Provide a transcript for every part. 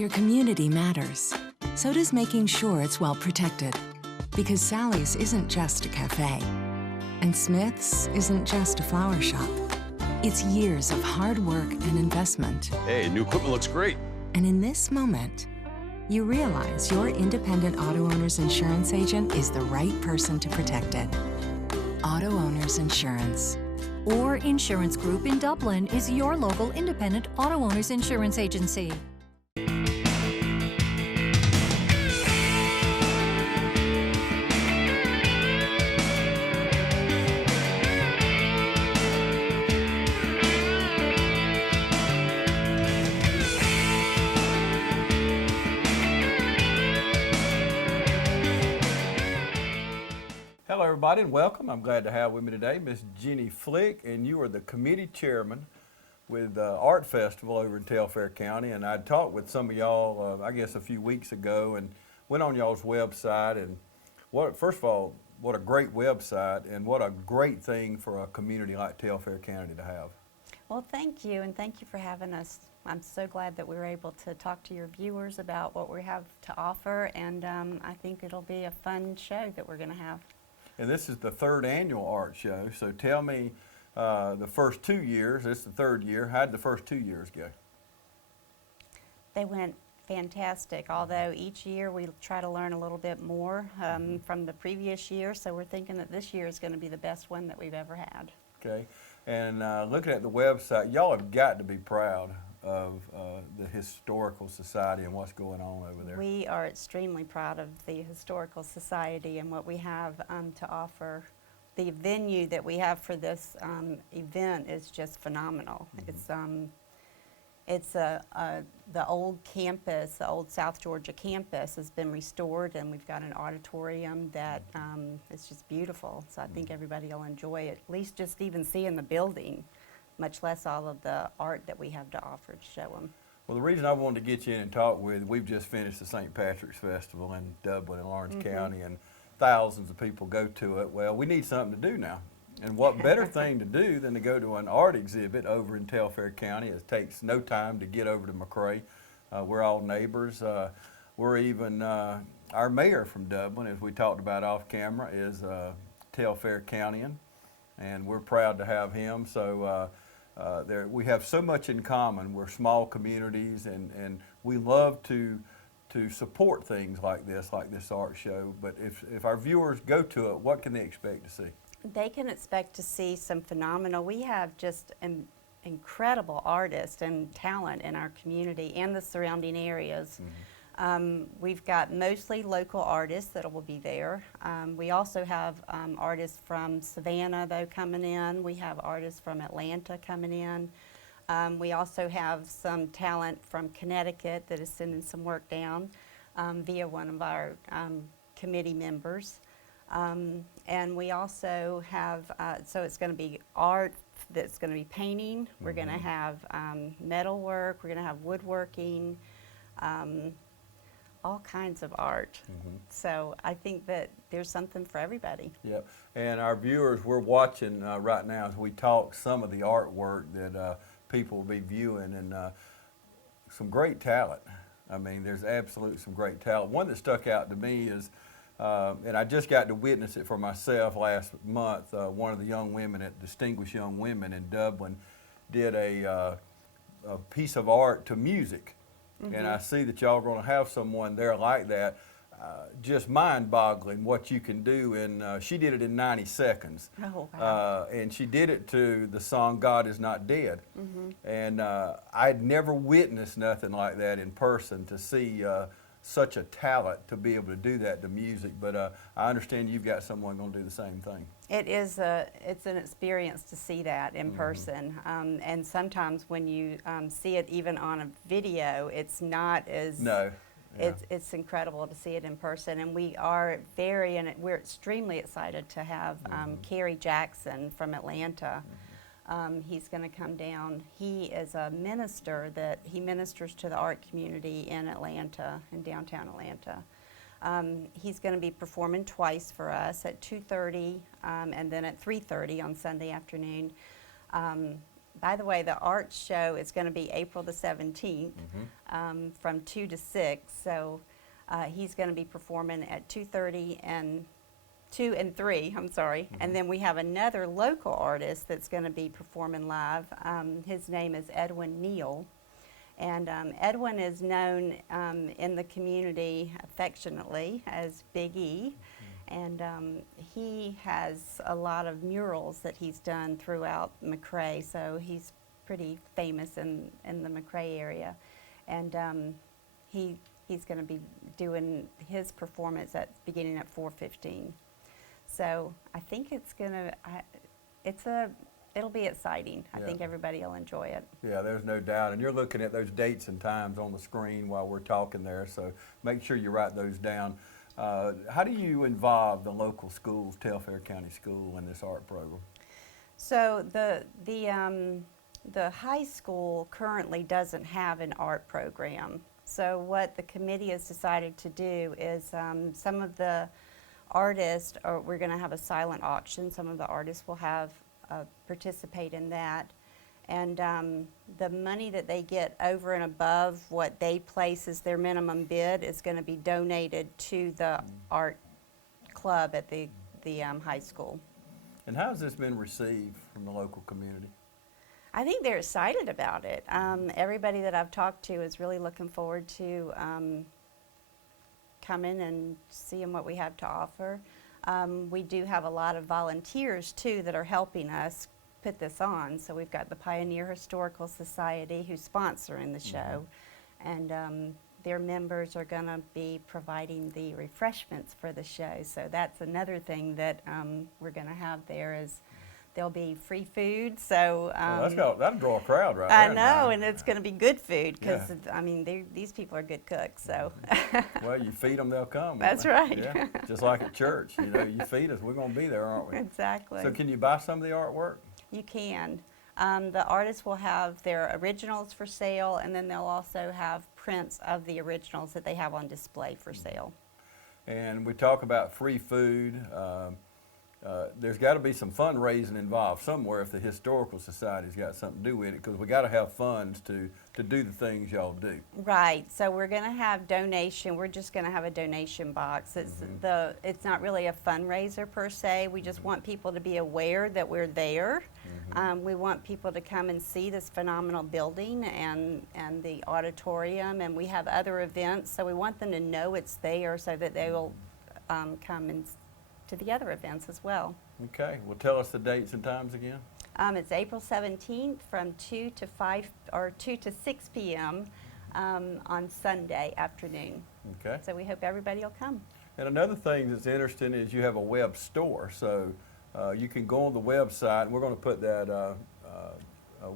Your community matters. So does making sure it's well protected. Because Sally's isn't just a cafe. And Smith's isn't just a flower shop. It's years of hard work and investment. Hey, new equipment looks great. And in this moment, you realize your independent auto owner's insurance agent is the right person to protect it. Auto Owners Insurance. Or Insurance Group in Dublin is your local independent auto owners insurance agency. Hello everybody and welcome. I'm glad to have with me today Miss Jenny Flick, and you are the committee chairman with the Art Festival over in Telfair County. And I talked with some of y'all, I guess a few weeks ago, and went on y'all's website. And first of all, what a great website, and what a great thing for a community like Telfair County to have. Well, thank you, and thank you for having us. I'm so glad that we were able to talk to your viewers about what we have to offer, and I think it'll be a fun show that we're going to have. And this is the third annual art show, so tell me the first 2 years, this is the third year, how did the first 2 years go? They went fantastic, although each year we try to learn a little bit more from the previous year, so we're thinking that this year is going to be the best one that we've ever had. Okay, and looking at the website, y'all have got to be proud of the Historical Society and what's going on over there. We are extremely proud of the Historical Society and what we have to offer. The venue that we have for this event is just phenomenal. It's the old campus, the old South Georgia campus has been restored, and we've got an auditorium that is just beautiful. So I think everybody will enjoy it, at least just even seeing the building, much less all of the art that we have to offer to show them. Well, the reason I wanted to get you in and talk with, we've just finished the St. Patrick's Festival in Dublin and Lawrence County, and thousands of people go to it. Well, we need something to do now. And what better thing to do than to go to an art exhibit over in Telfair County? It takes no time to get over to McRae. We're all neighbors. We're even, our mayor from Dublin, as we talked about off camera, is Telfair Countyan, and we're proud to have him. So we have so much in common. We're small communities, and we love to support things like this art show. But if our viewers go to it, what can they expect to see? They can expect to see some phenomenal, we have just incredible artists and talent in our community and the surrounding areas. We've got mostly local artists that will be there. We also have artists from Savannah, though, coming in. We have artists from Atlanta coming in. We also have some talent from Connecticut that is sending some work down via one of our committee members. And we also have, so it's going to be art that's going to be painting. We're going to have metal work. We're going to have woodworking. All kinds of art. So I think that there's something for everybody. Yep. And our viewers, we're watching right now as we talk some of the artwork that people will be viewing, and some great talent. I mean, there's absolutely some great talent. One that stuck out to me is, and I just got to witness it for myself last month, one of the young women at Distinguished Young Women in Dublin did a piece of art to music. And I see that y'all are going to have someone there like that. Just mind-boggling what you can do. And she did it in 90 seconds. Oh, wow. And she did it to the song "God Is Not Dead." And I'd never witnessed nothing like that in person, to see such a talent to be able to do that to music. But I understand you've got someone going to do the same thing. It is it's an experience to see that in person, and sometimes when you see it even on a video, it's not as. No. Yeah. It's incredible to see it in person, and we're extremely excited to have Kerry Jackson from Atlanta. He's going to come down. He is a minister he ministers to the art community in Atlanta, in downtown Atlanta. He's going to be performing twice for us, at 2:30 and then at 3:30 on Sunday afternoon. by the way, the art show is going to be April the 17th from 2 to 6. So he's going to be performing at 2:30 and 2 and 3, I'm sorry. And then we have another local artist that's going to be performing live. His name is Edwin Neal. And Edwin is known in the community affectionately as Big E. And he has a lot of murals that he's done throughout McRae, so he's pretty famous in the McRae area. And he's going to be doing his performance beginning at 4:15. So I think it's going to, it'll be exciting. I think everybody will enjoy it. Yeah, there's no doubt. And you're looking at those dates and times on the screen while we're talking there, so make sure you write those down. How do you involve the local schools, Telfair County School, in this art program? So the high school currently doesn't have an art program. So what the committee has decided to do is some of the artists, we're going to have a silent auction. Some of the artists will have participate in that. And the money that they get over and above what they place as their minimum bid is going to be donated to the art club at the high school. And how has this been received from the local community? I think they're excited about it. Everybody that I've talked to is really looking forward to coming and seeing what we have to offer. We do have a lot of volunteers too that are helping us put this on. So we've got the Pioneer Historical Society who's sponsoring the show, and their members are going to be providing the refreshments for the show. So that's another thing that we're going to have there is there'll be free food. So that'll draw a crowd right I there. know, and it's going to be good food because I mean these people are good cooks. So well, you feed them, they'll come. That's right. Yeah, just like at church, you know, you feed us, we're going to be there, aren't we? Exactly. So can you buy some of the artwork? You can. The artists will have their originals for sale, and then they'll also have prints of the originals that they have on display for sale. And we talk about free food. There's got to be some fundraising involved somewhere if the Historical Society's got something to do with it, because we got to have funds to do the things y'all do. Right. So we're going to have donation. We're just going to have a donation box. It's not really a fundraiser per se. We just want people to be aware that we're there. We want people to come and see this phenomenal building and the auditorium, and we have other events. So we want them to know it's there so that they will come and to the other events as well. Okay. Well, tell us the dates and times again. It's April 17th from 2 to 6 p.m. On Sunday afternoon. Okay. So we hope everybody will come. And another thing that's interesting is you have a web store. So you can go on the website, and we're going to put that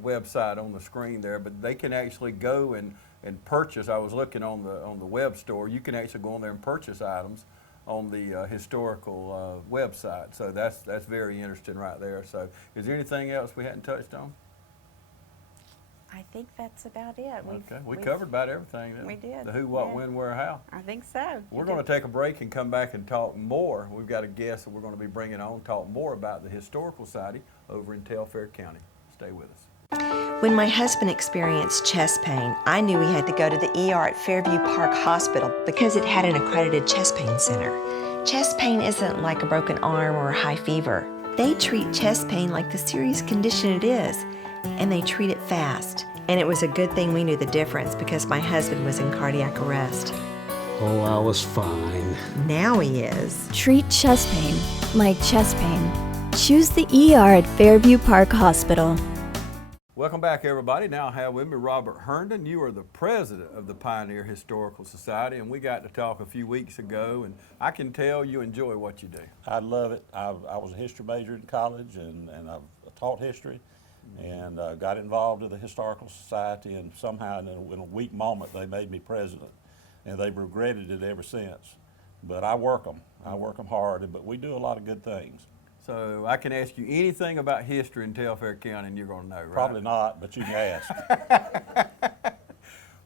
website on the screen there, but they can actually go and purchase. I was looking on the web store. You can actually go on there and purchase items on the historical website. So that's very interesting right there. So is there anything else we hadn't touched on? I think that's about it. Okay, we covered about everything. We did. The who, what, Yeah. when, where, how. I think so. We're going to take a break and come back and talk more. We've got a guest that we're going to be bringing on, talk more about the Historical Society over in Telfair County. Stay with us. When my husband experienced chest pain, I knew he had to go to the ER at Fairview Park Hospital because it had an accredited chest pain center. Chest pain isn't like a broken arm or a high fever. They treat chest pain like the serious condition it is, and they treat it fast. And it was a good thing we knew the difference because my husband was in cardiac arrest. Oh, I was fine. Now he is. Treat chest pain like chest pain. Choose the ER at Fairview Park Hospital. Welcome back, everybody. Now I have with me Robert Herndon. You are the president of the Pioneer Historical Society, and we got to talk a few weeks ago, and I can tell you enjoy what you do. I love it. I was a history major in college, and I've taught history, and got involved with the Historical Society, and somehow in a weak moment they made me president, and they've regretted it ever since. But I work them hard, but we do a lot of good things. So I can ask you anything about history in Telfair County and you're going to know, right? Probably not, but you can ask.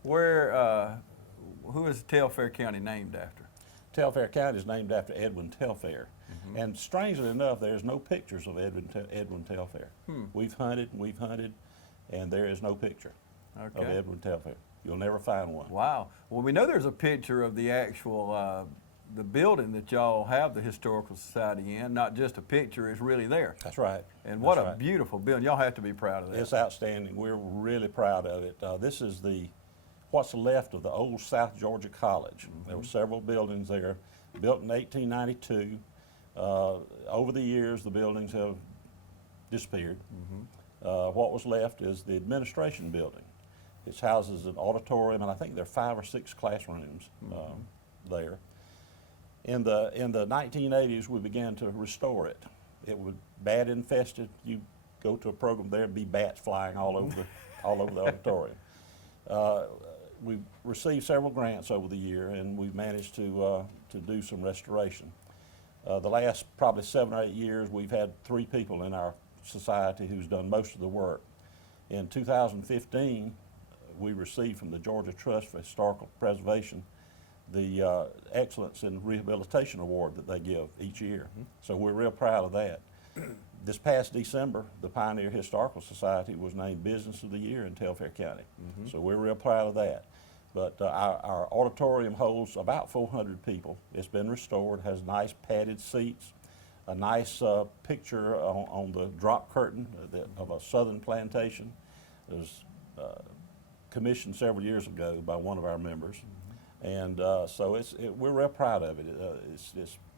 Who is Telfair County named after? Telfair County is named after Edwin Telfair. And strangely enough, there's no pictures of Edwin Telfair. We've hunted, and there is no picture of Okay. Edwin Telfair. You'll never find one. Wow. Well, we know there's a picture of the actual the building that y'all have the Historical Society in. Not just a picture; it's really there. That's right. And what That's a right. beautiful building. Y'all have to be proud of that. It's outstanding. We're really proud of it. This is what's left of the old South Georgia College. There were several buildings there, built in 1892. Over the years, the buildings have disappeared. What was left is the administration building. It houses an auditorium, and I think there are 5 or 6 classrooms there. In the 1980s, we began to restore it. It was bat infested. You go to a program there, and be bats flying all over the auditorium. We've received several grants over the year, and we've managed to do some restoration. The last probably 7 or 8 years, we've had 3 people in our society who's done most of the work. In 2015, we received from the Georgia Trust for Historical Preservation the Excellence in Rehabilitation Award that they give each year. So we're real proud of that. This past December, the Pioneer Historical Society was named Business of the Year in Telfair County. So we're real proud of that. But our auditorium holds about 400 people. It's been restored, has nice padded seats, a nice picture on the drop curtain of a southern plantation. It was commissioned several years ago by one of our members. And so we're real proud of it.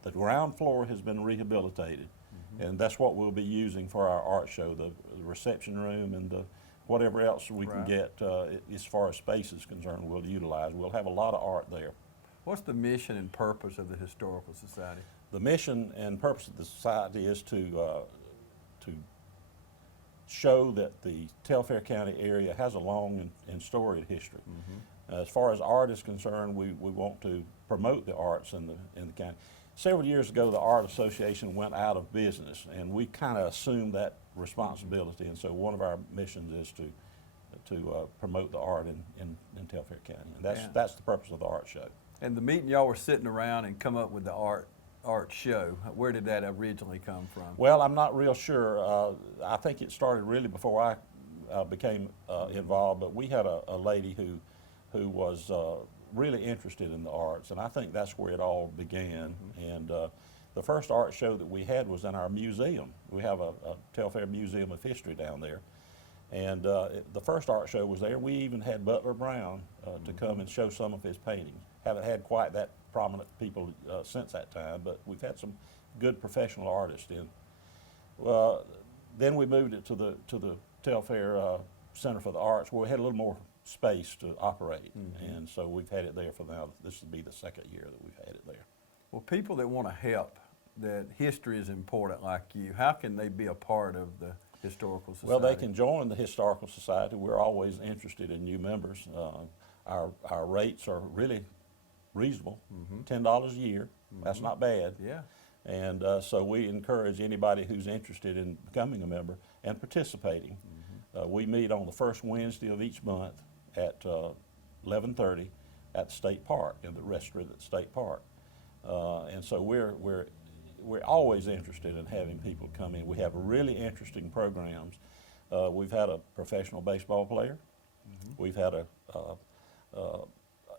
The ground floor has been rehabilitated, and that's what we'll be using for our art show, the reception room and whatever else we can get as far as space is concerned, we'll utilize. We'll have a lot of art there. What's the mission and purpose of the Historical Society? The mission and purpose of the society is to show that the Telfair County area has a long and storied history. As far as art is concerned, we want to promote the arts in the county. Several years ago, the Art Association went out of business, and we kind of assumed that responsibility. And so one of our missions is to promote the art in Telfair County, and that's the purpose of the art show. And the meeting y'all were sitting around and come up with the art show. Where did that originally come from? Well, I'm not real sure. I think it started really before I became involved, but we had a lady who was really interested in the arts, and I think that's where it all began. And the first art show that we had was in our museum. We have a Telfair Museum of History down there, and the first art show was there. We even had Butler Brown to come and show some of his paintings. Haven't had quite that prominent people since that time, but we've had some good professional artists in. Then we moved it to the Telfair Center for the Arts, where we had a little more space to operate, and so we've had it there for now. This will be the 2nd year that we've had it there. Well, people that want to help, that history is important like you, how can they be a part of the Historical Society? Well, they can join the Historical Society. We're always interested in new members. Our rates are really reasonable, $10 a year. That's not bad. Yeah. And so we encourage anybody who's interested in becoming a member and participating. We meet on the first Wednesday of each month at 11:30 at the State Park, in the restaurant at the State Park. And so we're always interested in having people come in. We have really interesting programs. We've had a professional baseball player. We've had a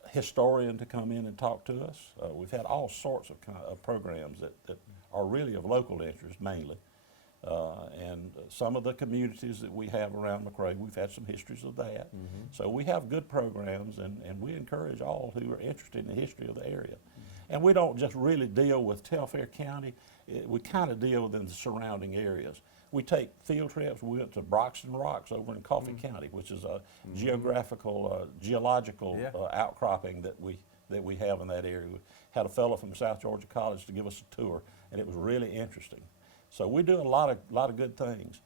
historian to come in and talk to us. We've had all sorts of programs that are really of local interest mainly. And some of the communities that we have around McRae, we've had some histories of that. So we have good programs, and we encourage all who are interested in the history of the area. And we don't just really deal with Telfair County, we kind of deal with the surrounding areas. We take field trips. We went to Broxton Rocks over in Coffee County, which is a geographical, geological outcropping that we have in that area. We had a fellow from South Georgia College to give us a tour, and it was really interesting. So we do a lot of good things.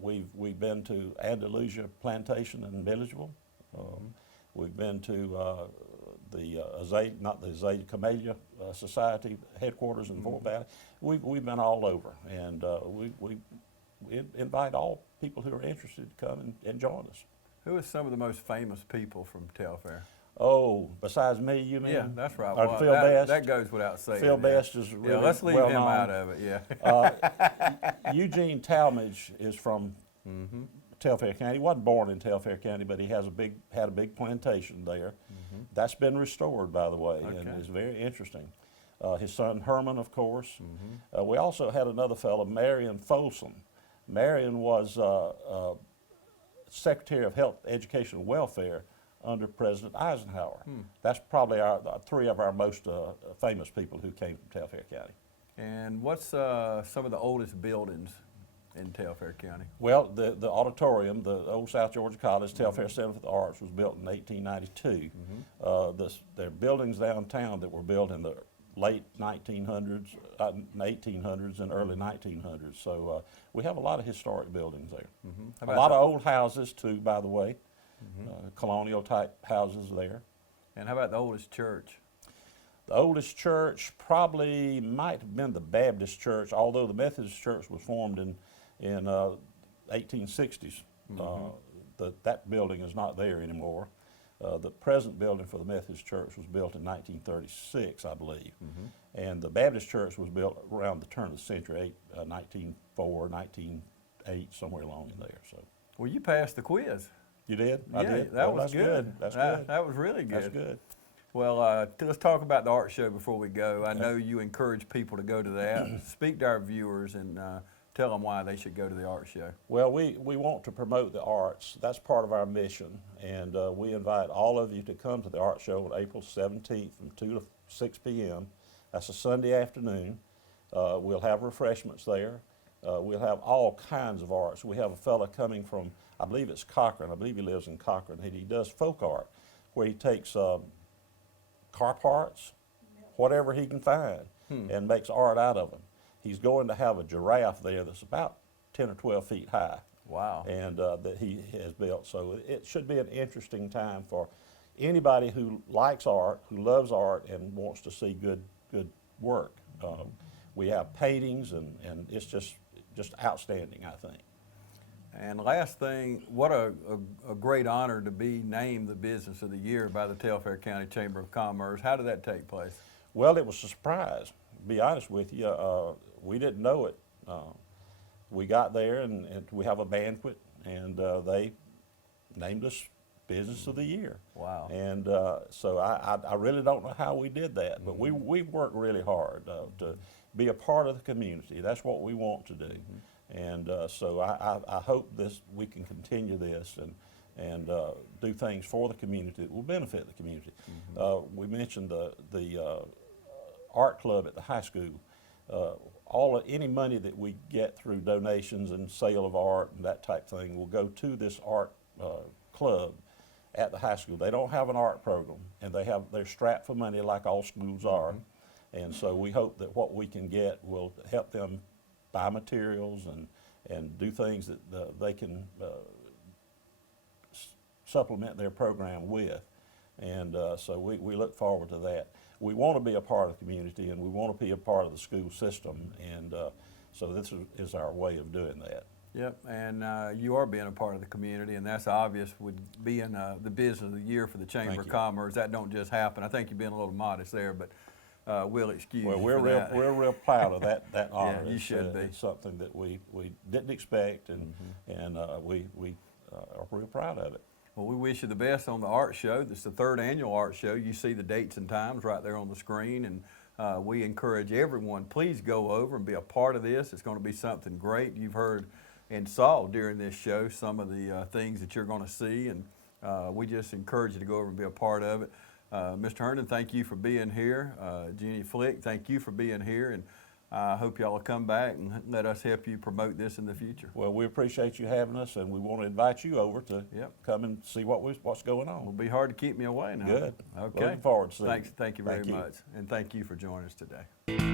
We've been to Andalusia Plantation in Milledgeville. We've been to the Azalea Camellia Society headquarters in Fort Valley. We've been all over, and we invite all people who are interested to come and join us. Who are some of the most famous people from Telfair? Oh, besides me, you mean? Yeah, that's right. Or Well, Phil Best? That goes without saying. Phil Best is really let's leave well him known. out of it, yeah. Eugene Talmadge is from Telfair County. He wasn't born in Telfair County, but he had a big plantation there. That's been restored, by the way, and it's very interesting. His son Herman, of course. We also had another fellow, Marion Folsom. Marion was Secretary of Health, Education, and Welfare under President Eisenhower. That's probably three of our most famous people who came from Telfair County. And what's some of the oldest buildings in Telfair County? Well, the auditorium, the old South Georgia College, Telfair Center for the Arts, was built in 1892. There are buildings downtown that were built in the late 1900s, 1800s, and early 1900s. So we have a lot of historic buildings there. A lot of old houses too, by the way, colonial type houses there. And how about the oldest church? The oldest church probably might have been the Baptist church, although the Methodist church was formed in 1860s. That building is not there anymore. The present building for the Methodist church was built in 1936, I believe. And the Baptist church was built around the turn of the century, 1904, 1908, somewhere along in there. So. Well, you passed the quiz. You did? Yeah, I did. that Well, was that's good. That's good. That was really good. That's good. Well, let's talk about the art show before we go. I know you encourage people to go to that. Speak to our viewers and tell them why they should go to the art show. Well, we want to promote the arts. That's part of our mission, and we invite all of you to come to the art show on April 17th from 2 to 6 p.m. That's a Sunday afternoon. We'll have refreshments there. We'll have all kinds of arts. We have a fella coming from, I believe it's Cochran. I believe he lives in Cochran. He does folk art, where he takes car parts, whatever he can find, and makes art out of them. He's going to have a giraffe there that's about 10 or 12 feet high. Wow. And that he has built. So it should be an interesting time for anybody who likes art, who loves art, and wants to see good work. We have paintings, and it's just outstanding, I think. And last thing, what a great honor to be named the Business of the Year by the Telfair County Chamber of Commerce. How did that take place? Well, it was a surprise. To be honest with you, we didn't know it. We got there, and we have a banquet, and they named us Business of the Year. Wow. And so I really don't know how we did that, but we worked really hard to be a part of the community. That's what we want to do. And so I hope we can continue this and do things for the community that will benefit the community. We mentioned the art club at the high school. Any money that we get through donations and sale of art and that type of thing will go to this art club at the high school. They don't have an art program, and they're strapped for money like all schools are. And so we hope that what we can get will help them buy materials and do things that they can supplement their program with. And so we look forward to that. We want to be a part of the community, and we want to be a part of the school system, and so this is our way of doing that. Yep, and you are being a part of the community, and that's obvious with being the Business of the Year for the Chamber of Commerce. That don't just happen. I think you're being a little modest there, but we'll excuse you for that. We're real proud of that honor. Yeah, you should be. It's something that we didn't expect, and we are real proud of it. Well, we wish you the best on the art show. This is the 3rd annual art show. You see the dates and times right there on the screen, and we encourage everyone, please go over and be a part of this. It's going to be something great. You've heard and saw during this show some of the things that you're going to see, and we just encourage you to go over and be a part of it. Mr. Herndon, thank you for being here. Jeannie Flick, thank you for being here, and I hope y'all will come back and let us help you promote this in the future. Well, we appreciate you having us, and we want to invite you over to come and see what's going on. It'll be hard to keep me away now. Good. Okay. Looking forward to seeing you. Thank you very much, and thank you for joining us today.